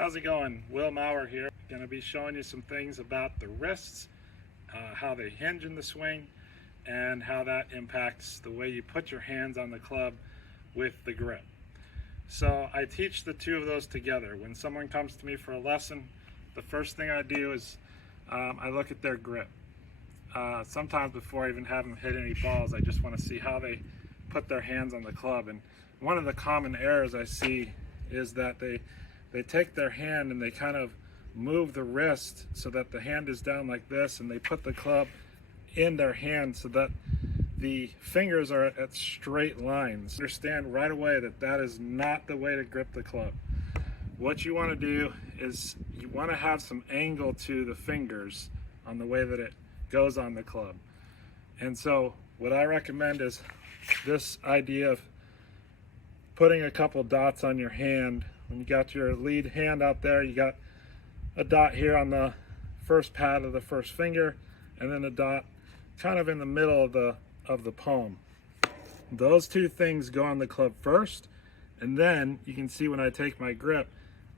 How's it going? Will Maurer here. Going to be showing you some things about the wrists, how they hinge in the swing, and how that impacts the way you put your hands on the club with the grip. So I teach the two of those together. When someone comes to me for a lesson, the first thing I do is I look at their grip. Sometimes before I even have them hit any balls, I just want to see how they put their hands on the club. And one of the common errors I see is that they take their hand and they kind of move the wrist so that the hand is down like this, and they put the club in their hand so that the fingers are at straight lines. Understand right away that that is not the way to grip the club. What you want to do is you want to have some angle to the fingers on the way that it goes on the club. And so what I recommend is this idea of putting a couple dots on your hand. When you got your lead hand out there, you got a dot here on the first pad of the first finger, and then a dot kind of in the middle of the palm. Those two things go on the club first, and then you can see when I take my grip,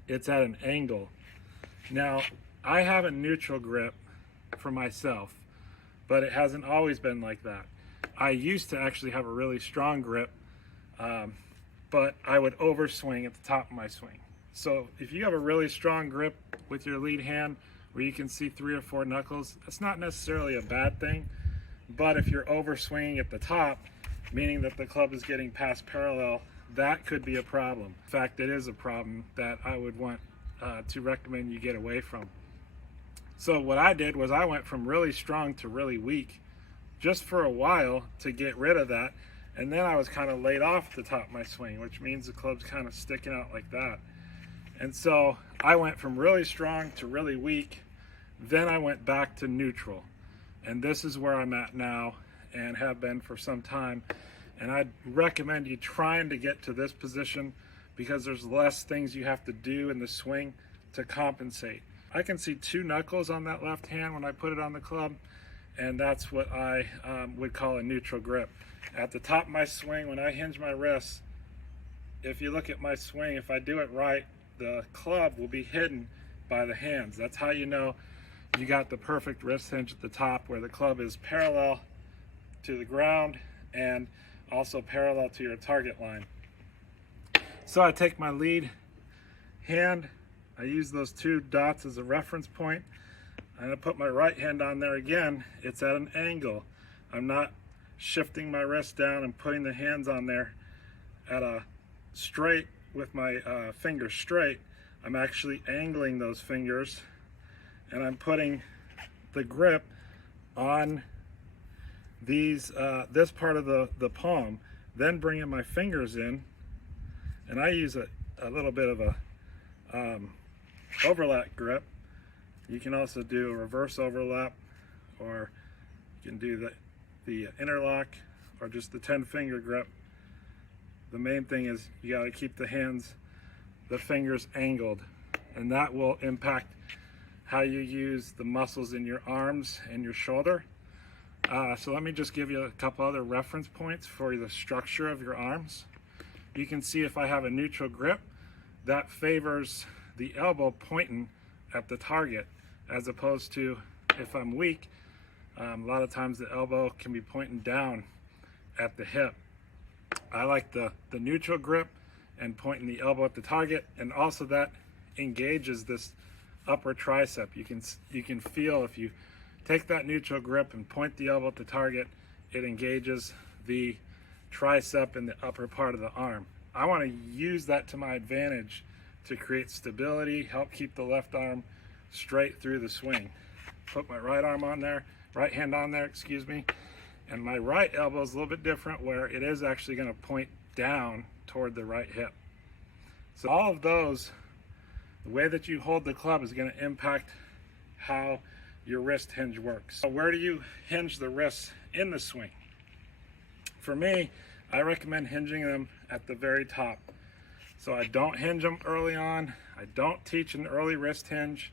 it's at an angle. Now, I have a neutral grip for myself, but it hasn't always been like that. I used to actually have a really strong grip, but I would overswing at the top of my swing. So if you have a really strong grip with your lead hand where you can see 3 or 4 knuckles, that's not necessarily a bad thing. But if you're overswinging at the top, meaning that the club is getting past parallel, that could be a problem. In fact, it is a problem that I would want to recommend you get away from. So what I did was I went from really strong to really weak just for a while to get rid of that. And then I was kind of laid off the top of my swing, which means the club's kind of sticking out like that. And so I went from really strong to really weak. Then I went back to neutral. And this is where I'm at now and have been for some time. And I'd recommend you trying to get to this position because there's less things you have to do in the swing to compensate. I can see 2 knuckles on that left hand when I put it on the club, and that's what I would call a neutral grip. At the top of my swing, when I hinge my wrists, if you look at my swing, if I do it right, the club will be hidden by the hands. That's how you know you got the perfect wrist hinge at the top, where the club is parallel to the ground and also parallel to your target line. So I take my lead hand, I use those 2 dots as a reference point, and I put my right hand on there again. It's at an angle. I'm not shifting my wrist down and putting the hands on there at a straight with my fingers straight. I'm actually angling those fingers, and I'm putting the grip on these this part of the palm, then bringing my fingers in, and I use a little bit of a overlap grip. You can also do a reverse overlap, or you can do the interlock, or just the 10-finger grip. The main thing is you got to keep the fingers angled, and that will impact how you use the muscles in your arms and your shoulder. So let me just give you a couple other reference points for the structure of your arms. You can see if I have a neutral grip, that favors the elbow pointing at the target, as opposed to if I'm weak, a lot of times the elbow can be pointing down at the hip. I like the neutral grip and pointing the elbow at the target, and also that engages this upper tricep. You can feel if you take that neutral grip and point the elbow at the target, it engages the tricep in the upper part of the arm. I want to use that to my advantage to create stability, help keep the left arm straight through the swing. Put my right arm on there, right hand on there, excuse me, and my right elbow is a little bit different, where it is actually going to point down toward the right hip. So all of those, the way that you hold the club is going to impact how your wrist hinge works. So where do you hinge the wrists in the swing? For me, I recommend hinging them at the very top. So I don't hinge them early on. I don't teach an early wrist hinge.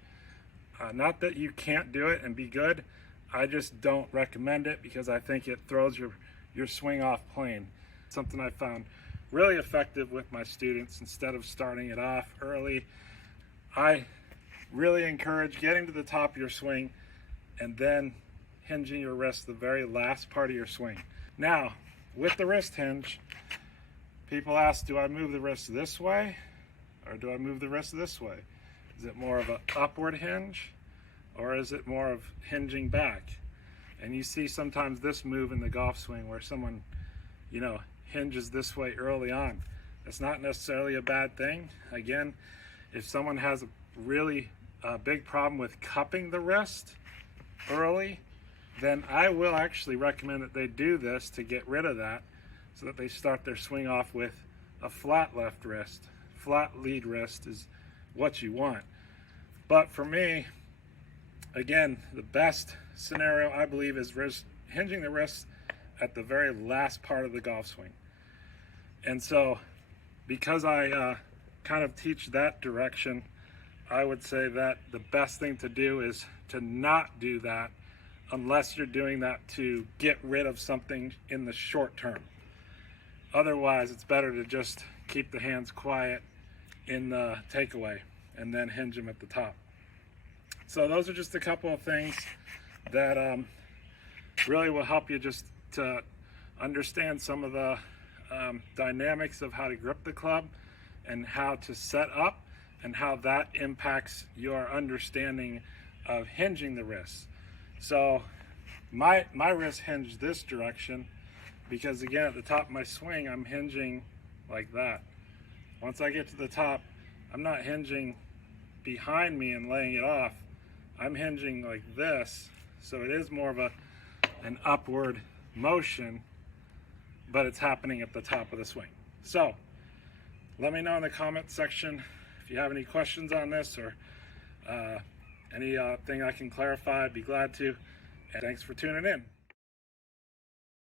Not that you can't do it and be good, I just don't recommend it because I think it throws your swing off plane. Something I found really effective with my students. Instead of starting it off early, I really encourage getting to the top of your swing and then hinging your wrist the very last part of your swing. Now, with the wrist hinge, people ask, do I move the wrist this way or do I move the wrist this way? Is it more of an upward hinge or is it more of hinging back? And you see sometimes this move in the golf swing where someone, hinges this way early on. It's not necessarily a bad thing. Again, if someone has a really big problem with cupping the wrist early, then I will actually recommend that they do this to get rid of that so that they start their swing off with a flat left wrist. Flat lead wrist is what you want. But for me, again, the best scenario I believe is hinging the wrist at the very last part of the golf swing. And so because I kind of teach that direction, I would say that the best thing to do is to not do that unless you're doing that to get rid of something in the short term. Otherwise, it's better to just keep the hands quiet in the takeaway and then hinge them at the top. So those are just a couple of things that really will help you just to understand some of the dynamics of how to grip the club and how to set up and how that impacts your understanding of hinging the wrist. So my wrist hinged this direction because, again, at the top of my swing, I'm hinging like that. Once I get to the top, I'm not hinging behind me and laying it off. I'm hinging like this. So it is more of an upward motion, but it's happening at the top of the swing. So let me know in the comment section if you have any questions on this or anything I can clarify. I'd be glad to. And thanks for tuning in.